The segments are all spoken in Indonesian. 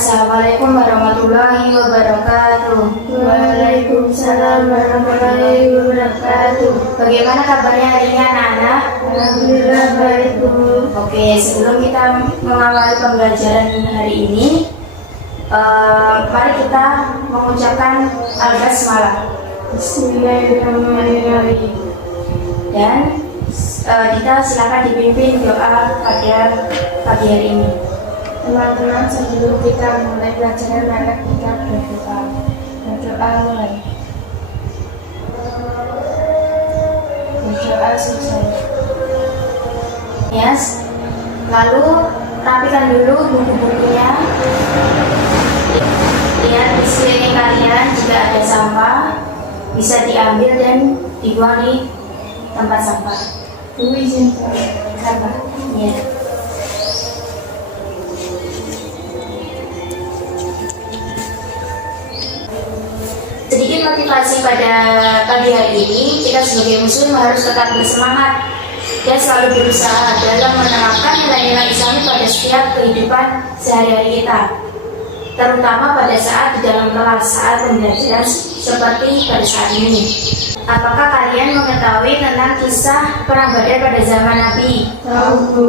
Assalamualaikum warahmatullahi wabarakatuh. Waalaikumsalam warahmatullahi wabarakatuh. Bagaimana kabarnya hari ini anak-anak? Alhamdulillah baik, Bu. Oke, sebelum kita mengawali pembelajaran hari ini, mari kita mengucapkan al-basmalah. Bismillahirrahmanirrahim. Dan kita silakan dipimpin doa pada pagi hari ini. Teman-teman, sebelum kita mulai pelajaran, mari kita berdoa. Berdoa mulai. Berdoa selesai. Yes. Lalu rapikan dulu buku-bukunya. Lihat di sekeliling kalian, jika ada sampah bisa diambil dan dibuang di tempat sampah. Bu, izin Sampah. Ya. Sedikit motivasi pada pagi hari ini, kita sebagai muslim harus tetap bersemangat dan selalu berusaha dalam menerapkan nilai-nilai Islami pada setiap kehidupan sehari-hari kita, terutama pada saat di dalam kelas saat pembelajaran seperti pada saat ini. Apakah kalian mengetahui tentang kisah perang Badar pada zaman Nabi? Tahu, Bu.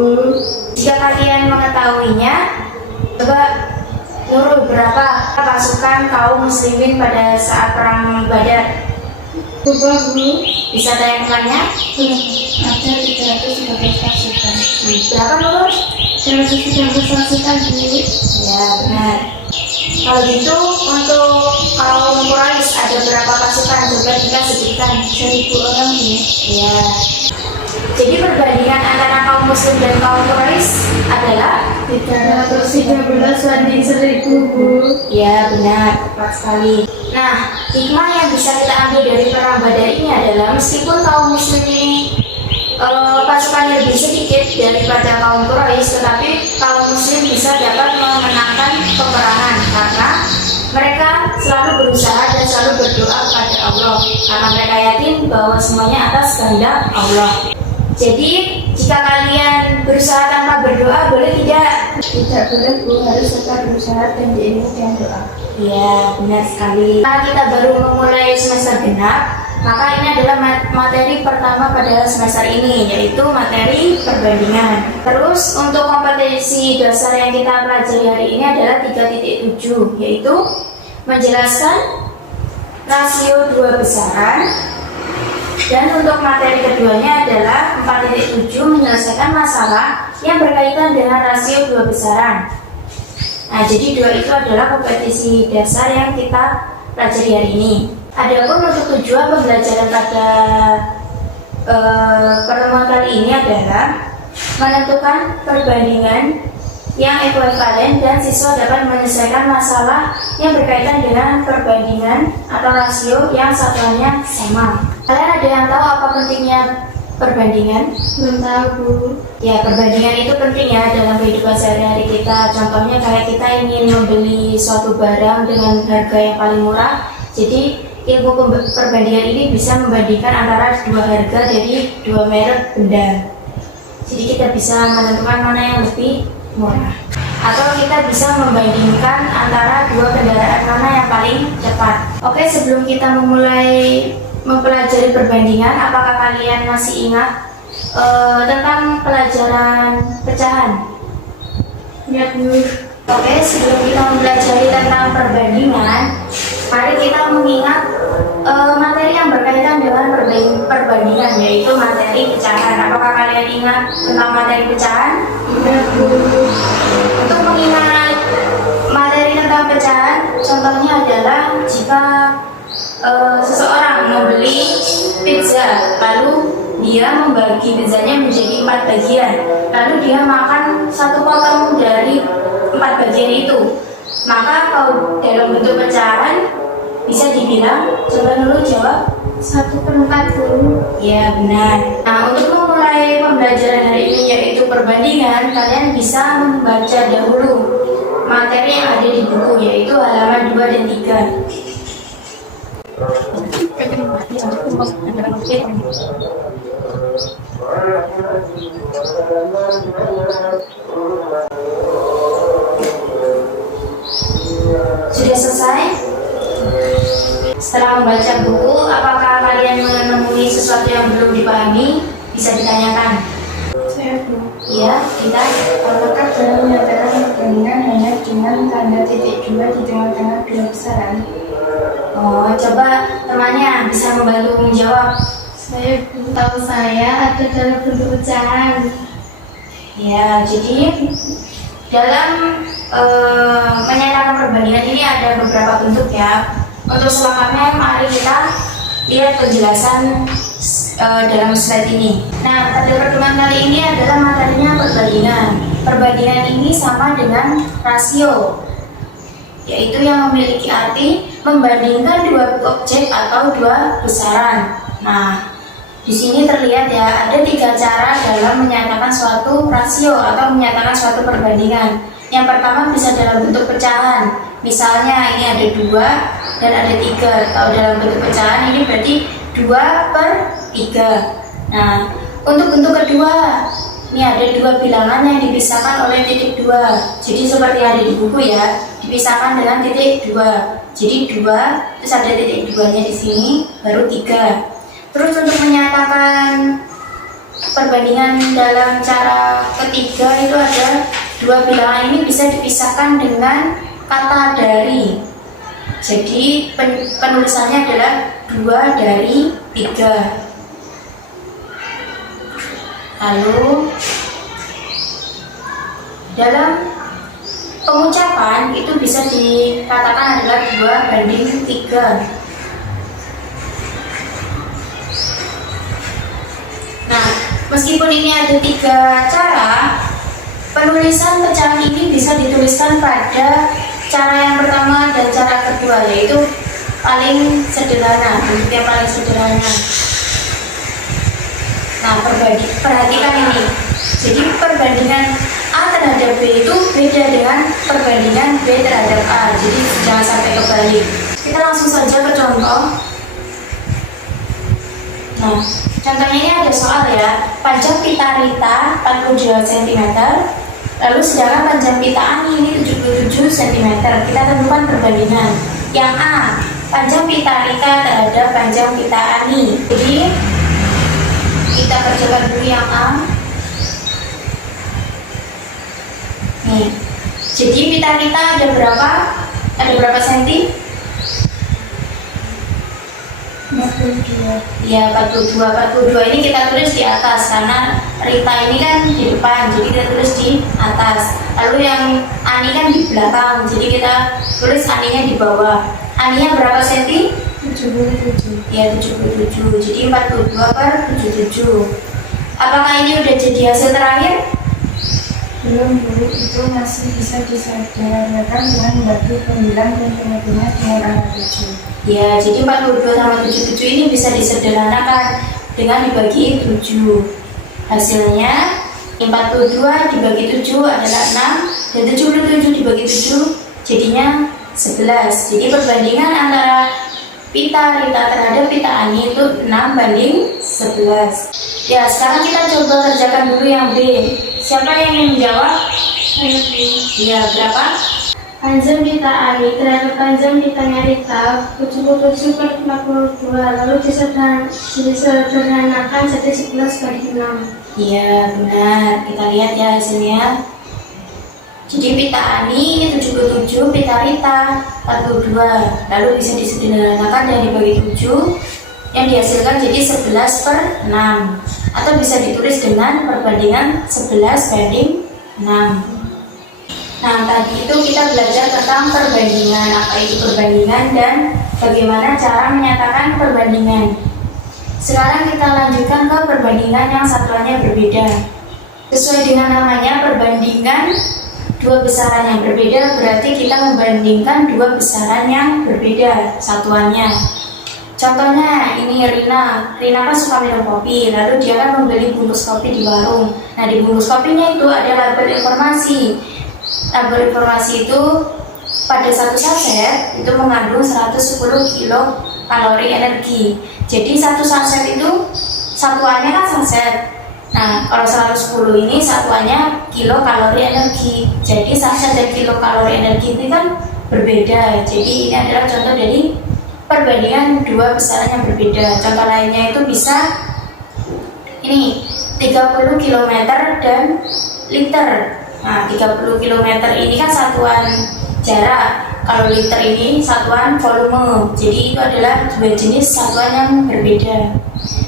Jika kalian mengetahuinya, coba Nurul, berapa pasukan kaum muslimin pada saat perang Badar? Coba, Bu. Bisa tanya-tanya? Ada 313 pasukan. Berapa Nurul? 313 pasukan, Bu. Ya, benar. Kalau gitu, untuk kaum Quraisy ada berapa pasukan? Coba kita sebutkan. 1000 orang, Bu. Ya. Jadi perbandingan antara kaum muslim dan kaum Quraisy adalah 313 banding 1000, Bu. ya, benar, tepat sekali. Nah, hikmah yang bisa kita ambil dari perang Badar ini adalah meskipun kaum muslim ini pasukannya lebih sedikit daripada kaum Quraisy, tetapi kaum muslim bisa dapat memenangkan peperangan karena mereka selalu berusaha dan selalu berdoa kepada Allah karena mereka yakin bahwa semuanya atas kehendak Allah. Jadi, jika kalian berusaha tanpa berdoa, boleh tidak? Tidak boleh, Bu. Harus tetap berusaha dan diiringi dengan doa. Ya, benar sekali. Karena kita baru memulai semester genap, maka ini adalah materi pertama pada semester ini, yaitu materi perbandingan. Terus, untuk kompetensi dasar yang kita pelajari hari ini adalah 3.7, yaitu menjelaskan rasio dua besaran. Dan untuk materi keduanya adalah 4.7, menyelesaikan masalah yang berkaitan dengan rasio dua besaran. Nah, jadi dua itu adalah kompetensi dasar yang kita pelajari hari ini. Adapun untuk tujuan pembelajaran pada pertemuan kali ini adalah menentukan perbandingan yang ekuivalen dan siswa dapat menyelesaikan masalah yang berkaitan dengan perbandingan atau rasio yang satuannya sama. Kalian ada yang tahu apa pentingnya perbandingan? Belum tahu, Bu. Ya, perbandingan itu penting ya dalam kehidupan sehari-hari kita. Contohnya kayak kita ingin membeli suatu barang dengan harga yang paling murah. Jadi ilmu perbandingan ini bisa membandingkan antara dua harga dari dua merek benda. Jadi kita bisa menentukan mana yang lebih murah. Atau kita bisa membandingkan antara dua kendaraan mana yang paling cepat. Oke, sebelum kita memulai mempelajari perbandingan, apakah kalian masih ingat tentang pelajaran pecahan? Ya, Bu. Oke, sebelum kita mempelajari tentang perbandingan, mari kita mengingat materi yang berkaitan dengan perbandingan, yaitu materi pecahan. Apakah kalian ingat tentang materi pecahan? Ya, Bu. Untuk mengingat materi tentang pecahan, contohnya adalah jika seseorang membeli pizza, lalu dia membagi pizzanya menjadi 4 bagian, lalu dia makan satu potong dari 4 bagian itu, maka kalau dalam bentuk pecahan bisa dibilang, coba dulu jawab, 1/4, Bu. ya benar. Nah, untuk memulai pembelajaran hari ini yaitu perbandingan, kalian bisa membaca dahulu materi yang ada di buku, yaitu halaman 2 dan 3. membaca buku, apakah kalian menemui sesuatu yang belum dipahami? Bisa ditanyakan. Saya belum. Iya, kita. Apakah dalam menyatakan perbandingan hanya dengan tanda titik dua di tengah-tengah dua besaran? Oh, coba temannya bisa membantu menjawab. Saya belum tahu, saya ada dalam bentuk pecahan. Ya, jadi dalam menyatakan perbandingan ini ada beberapa bentuk ya. Untuk selengkapnya, mari kita lihat penjelasan dalam slide ini. Nah, pada pertemuan kali ini adalah materinya perbandingan. Perbandingan ini sama dengan rasio, yaitu yang memiliki arti membandingkan dua objek atau dua besaran. Nah, di sini terlihat ya, ada 3 cara dalam menyatakan suatu rasio atau menyatakan suatu perbandingan. Yang pertama bisa dalam bentuk pecahan. Misalnya ini ada 2 dan ada 3. Kalau dalam bentuk pecahan ini berarti 2/3. Nah, untuk bentuk kedua, ini ada 2 bilangan yang dipisahkan oleh titik 2. Jadi seperti yang ada di buku ya, dipisahkan dengan titik 2. Jadi 2, terus ada titik 2-nya di sini, baru 3. Terus untuk menyatakan perbandingan dalam cara ketiga itu ada 2 bilangan ini bisa dipisahkan dengan kata dari. Jadi penulisannya adalah 2/3. Lalu dalam pengucapan itu bisa dikatakan adalah 2/3. Nah, meskipun ini ada 3 cara, penulisan pecahan ini bisa dituliskan pada cara yang pertama dan cara kedua, yaitu paling sederhana, bentuk yang paling sederhana. Nah, perhatikan ini. Jadi perbandingan A terhadap B itu beda dengan perbandingan B terhadap A. Jadi jangan sampai kebalik. Kita langsung saja ke contoh. Nah, contohnya ini ada soal ya, panjang pita Rita 42 cm, lalu sedangkan panjang pita Ani ini 77 cm. Kita tentukan perbandingan. Yang A, panjang pita Rita terhadap panjang pita Ani. Jadi kita kerjakan dulu yang A. Nih, jadi pita Rita ada berapa? Ada berapa senti? 42. Ya, 42 ini kita tulis di atas karena Rita ini kan di depan, jadi kita tulis di atas. Lalu yang Ani kan di belakang, jadi kita tulis Aninya di bawah. Aninya berapa senti? 77. Ya, 77. Jadi 42/77. Apakah ini udah jadi hasil terakhir? Belum, Bu. Itu masih bisa disederhanakan dengan membagi 9 dan penghubungnya dengan angka 7. Ya, jadi 42 sama 77 ini bisa disederhanakan dengan dibagi 7. Hasilnya 42 dibagi 7 adalah 6, dan 77 dibagi 7 jadinya 11. Jadi perbandingan antara pita Rita terhadap pita Ani itu 6/11. Ya, sekarang kita coba kerjakan dulu yang B. Siapa yang ingin menjawab? Ya, berapa? Panjang pita Ani terhadap panjang pitanya Rita 77/42, lalu disederhanakan jadi 11/6. Iya, benar. Kita lihat ya hasilnya. Jadi pita Ani ini 77, pita Rita 42. Lalu bisa disederhanakan dan dibagi 7, yang dihasilkan jadi 11/6. Atau bisa ditulis dengan perbandingan 11/6. Nah, tadi itu kita belajar tentang perbandingan, apa itu perbandingan dan bagaimana cara menyatakan perbandingan. Sekarang kita lanjutkan ke perbandingan yang satuannya berbeda. Sesuai dengan namanya, perbandingan dua besaran yang berbeda berarti kita membandingkan dua besaran yang berbeda satuannya. Contohnya ini Rina kan suka minum kopi, lalu dia kan membeli bungkus kopi di warung. Nah, di bungkus kopinya itu ada label informasi. Label informasi itu pada satu saset itu mengandung 110 kilokalori energi. Jadi satu saset itu satuannya kan saset. Nah, kalau 110 ini satuannya kilokalori energi. Jadi saset dan kilokalori energi ini kan berbeda. Jadi ini adalah contoh dari perbandingan dua besaran yang berbeda. Contoh lainnya itu bisa ini 30 km dan liter. Nah, 30 km ini kan satuan jarak, kalau liter ini satuan volume. Jadi itu adalah dua jenis satuan yang berbeda.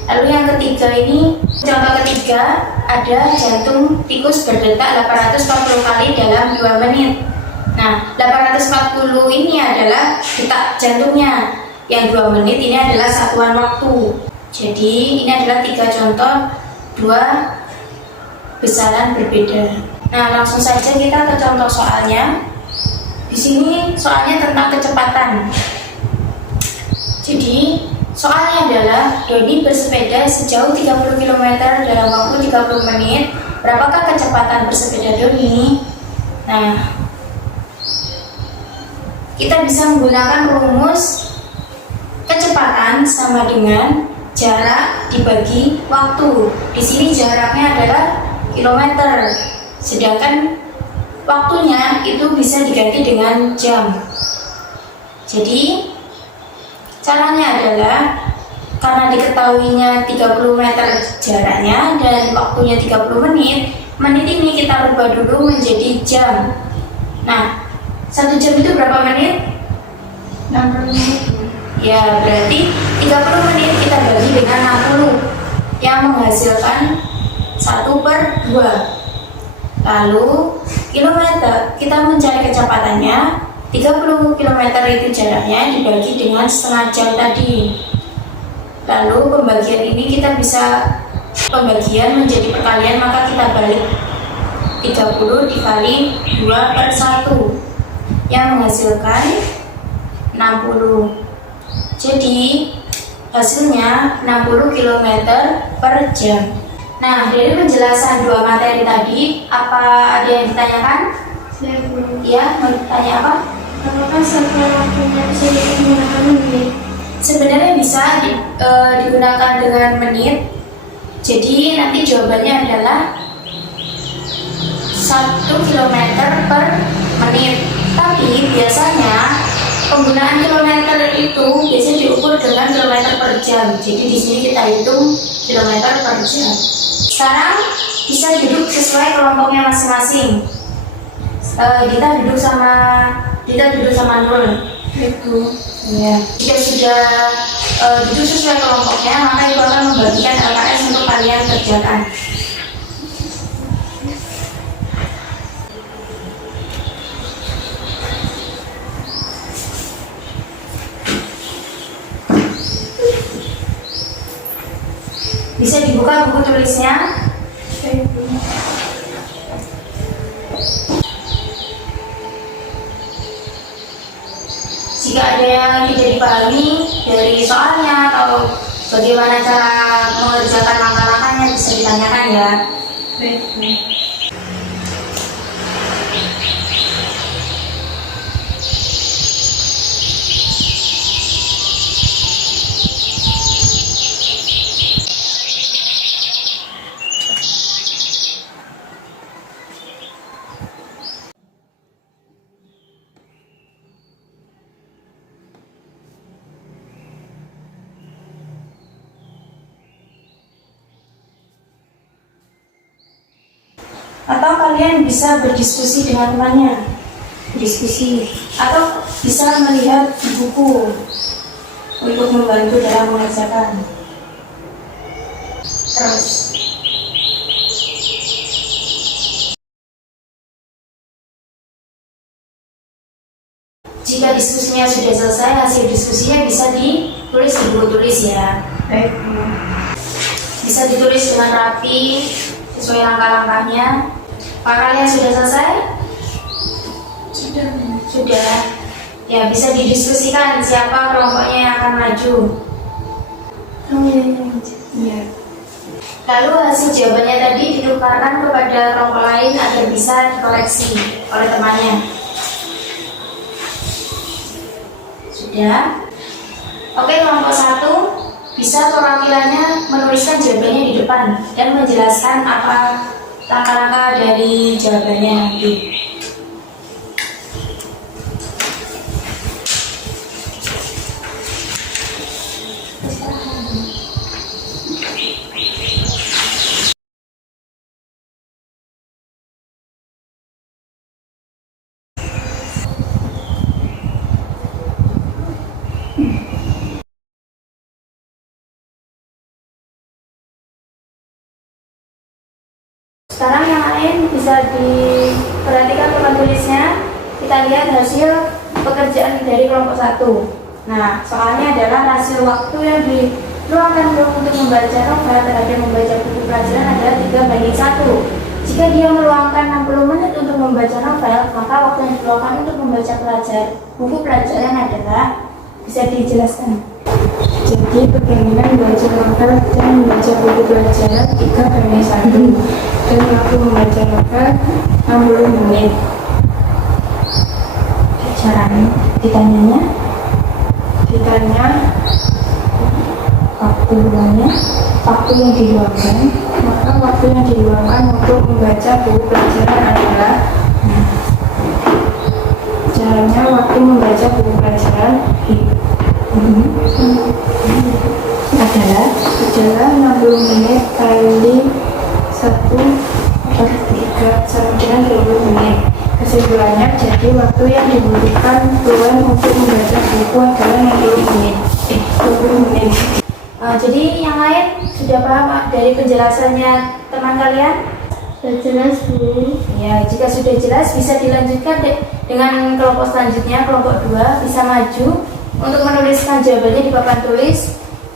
Lalu yang ketiga ini, contoh ketiga, ada jantung tikus berdetak 840 kali dalam 2 menit. Nah, 840 ini adalah detak jantungnya. Yang 2 menit ini adalah satuan waktu. Jadi ini adalah 3 contoh dua besaran berbeda. Nah, langsung saja kita ke contoh soalnya. Di sini soalnya tentang kecepatan. Jadi soalnya adalah Doni bersepeda sejauh 30 km dalam waktu 30 menit. Berapakah kecepatan bersepeda Doni? Nah, kita bisa menggunakan rumus kecepatan sama dengan jarak dibagi waktu. Di sini jaraknya adalah kilometer, sedangkan waktunya itu bisa diganti dengan jam. Jadi caranya adalah karena diketahuinya 30 meter jaraknya dan waktunya 30 menit, menit ini kita rubah dulu menjadi jam. Nah, 1 jam itu berapa menit? 60 menit. Ya, berarti 30 menit kita bagi dengan 60 yang menghasilkan 1/2. Lalu kilometer, kita mencari kecepatannya. 30 km itu jaraknya dibagi dengan setengah jam tadi. Lalu pembagian ini kita bisa pembagian menjadi perkalian, maka kita balik 30 dikali 2/1 yang menghasilkan 60. Jadi hasilnya 60 km per jam. Nah, dari penjelasan dua materi tadi, apa ada yang ditanyakan? Saya belum. Ya, mau ditanya apa? Apakah satuan waktunya bisa digunakan menit? Sebenarnya bisa digunakan dengan menit. Jadi nanti jawabannya adalah 1 km per menit. Tapi biasanya penggunaan kilometer itu biasanya diukur dengan kilometer per jam. Jadi di sini kita hitung kilometer per jam. Sekarang bisa duduk sesuai kelompoknya masing-masing. Kita duduk sama Nurul. Itu. Ya. Jika sudah duduk sesuai kelompoknya, maka ibu akan membagikan LKS untuk kalian kerjakan. Bisa dibuka buku tulisnya. Jika ada yang tidak dipahami dari soalnya atau bagaimana cara mengerjakan langkah-langkahnya, bisa ditanyakan ya. Atau kalian bisa berdiskusi dengan temannya, diskusi, atau bisa melihat buku untuk membantu dalam mengerjakan. Terus jika diskusinya sudah selesai, hasil diskusinya bisa ditulis di buku tulis ya. Baik, Bu. Bisa ditulis dengan rapi sesuai langkah-langkahnya. Apakah kalian sudah selesai? Sudah. Sudah. Ya, bisa didiskusikan siapa kelompoknya yang akan maju. Oh iya. Lalu hasil jawabannya tadi ditukarkan kepada kelompok lain agar bisa dikoleksi oleh temannya. Sudah. Oke, kelompok 1 bisa perwakilannya menuliskan jawabannya di depan dan menjelaskan apa langkah-langkah dari jawabannya nanti. Sekarang yang lain bisa diperhatikan papan tulisnya. Kita lihat hasil pekerjaan dari kelompok 1. Nah, soalnya adalah hasil waktu yang diluangkan untuk membaca novel terhadap membaca buku pelajaran adalah 3:1. Jika dia meluangkan 60 menit untuk membaca novel, maka waktu yang diluangkan untuk membaca buku pelajaran adalah, bisa dijelaskan. Jadi perbandingan membaca novel dan membaca buku pelajaran 3:1 dan waktu membaca novel 60 menit. Caranya ditanya waktu yang diluangkan, maka waktu yang diluangkan untuk membaca buku pelajaran adalah caranya waktu membaca buku pelajaran adalah 60 menit kali 1/3 sama dengan 20 menit. Kesimpulannya, jadi waktu yang dibutuhkan Tuan untuk membaca buku adalah 20 menit. Jadi yang lain sudah paham dari penjelasannya teman kalian? Sudah jelas, Bu. Ya, jika sudah jelas bisa dilanjutkan dengan kelompok selanjutnya, kelompok 2 bisa maju untuk menuliskan jawabannya di papan tulis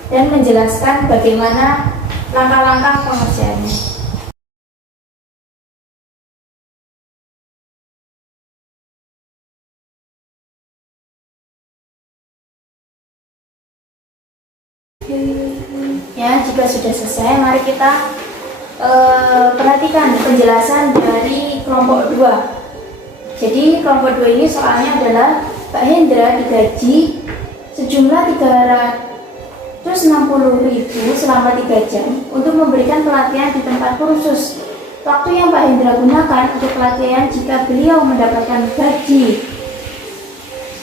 dan menjelaskan bagaimana langkah-langkah pengerjaannya. Ya, jika sudah selesai, mari kita perhatikan penjelasan dari kelompok 2. Jadi kelompok 2 ini soalnya adalah Pak Hendra digaji sejumlah 360.000 selama 3 jam untuk memberikan pelatihan di tempat kursus. Waktu yang Pak Hendra gunakan untuk pelatihan jika beliau mendapatkan gaji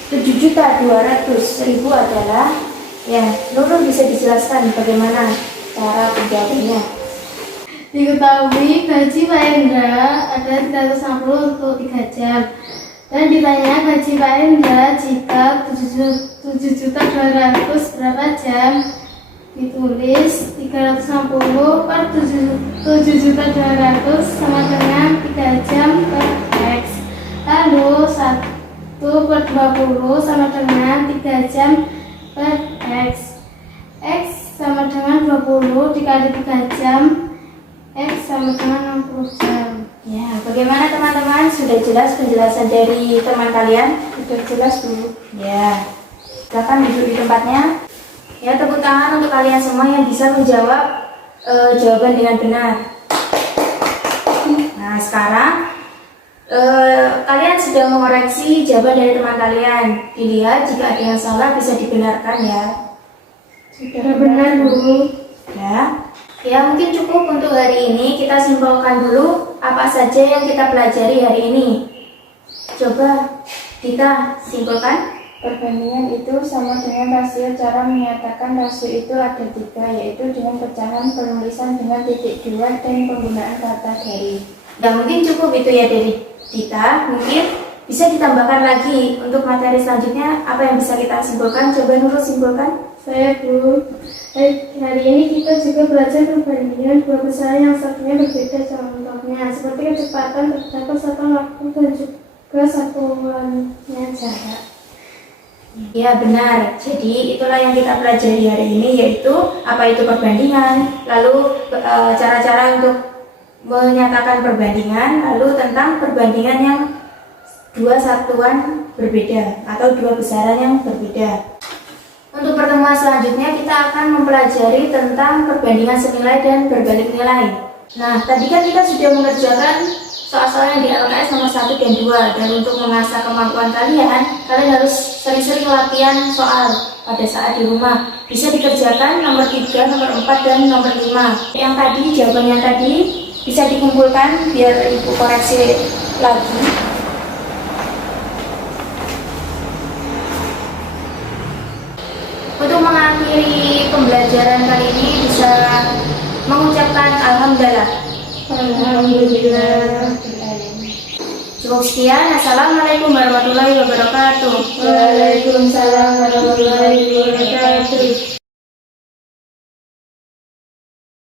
7.200.000 adalah, ya, Nurul bisa dijelaskan bagaimana cara penjawabnya. Diketahui gaji Pak Hendra ada 360 untuk 3 jam. Dan ditanya gaji Pak Hendra jika 7.200 berapa jam? Ditulis 360 per 7.200 sama dengan 3 jam per X. Lalu 1/20 sama dengan 3 jam per X. X sama dengan 20 dikali 3 jam. X sama dengan 60 jam. Ya, bagaimana teman-teman? Sudah jelas penjelasan dari teman kalian? Sudah jelas, Bu. Ya, silakan duduk di tempatnya. Ya, tepuk tangan untuk kalian semua yang bisa menjawab jawaban dengan benar. Nah, sekarang kalian sudah mengoreksi jawaban dari teman kalian. Dilihat jika ada yang salah bisa dibenarkan ya. Sudah benar, Bu. Ya, mungkin cukup untuk hari ini. Kita simpulkan dulu apa saja yang kita pelajari hari ini. Coba kita simpulkan. Perbandingan itu sama dengan rasio. Cara menyatakan rasio itu ada 3, yaitu dengan pecahan, penulisan dengan titik 2, dan penggunaan kata dari. Ya, mungkin cukup itu ya dari kita. Mungkin bisa ditambahkan lagi untuk materi selanjutnya. Apa yang bisa kita simpulkan? Coba Nurul simpulkan. Saya, Bu. Hari ini kita juga belajar perbandingan dua besar yang satunya berbeda contohnya, seperti kecepatan terdapat satuan waktu dan juga satuannya jarak. Ya, benar. Jadi itulah yang kita pelajari hari ini, yaitu apa itu perbandingan, lalu cara-cara untuk menyatakan perbandingan, lalu tentang perbandingan yang dua satuan berbeda atau dua besaran yang berbeda. Untuk pertemuan selanjutnya kita akan mempelajari tentang perbandingan senilai dan berbalik nilai. Nah, tadi kan kita sudah mengerjakan soal-soal yang di LKS nomor 1 dan 2. Dan untuk mengasah kemampuan kalian harus sering-sering latihan soal pada saat di rumah. Bisa dikerjakan nomor 3, nomor 4, dan nomor 5. Yang tadi, jawaban yang tadi bisa dikumpulkan biar Ibu koreksi lagi. Untuk mengakhiri pembelajaran kali ini bisa mengucapkan Alhamdulillah. Alhamdulillah. Cukup sekian. Assalamualaikum warahmatullahi wabarakatuh. Waalaikumsalam.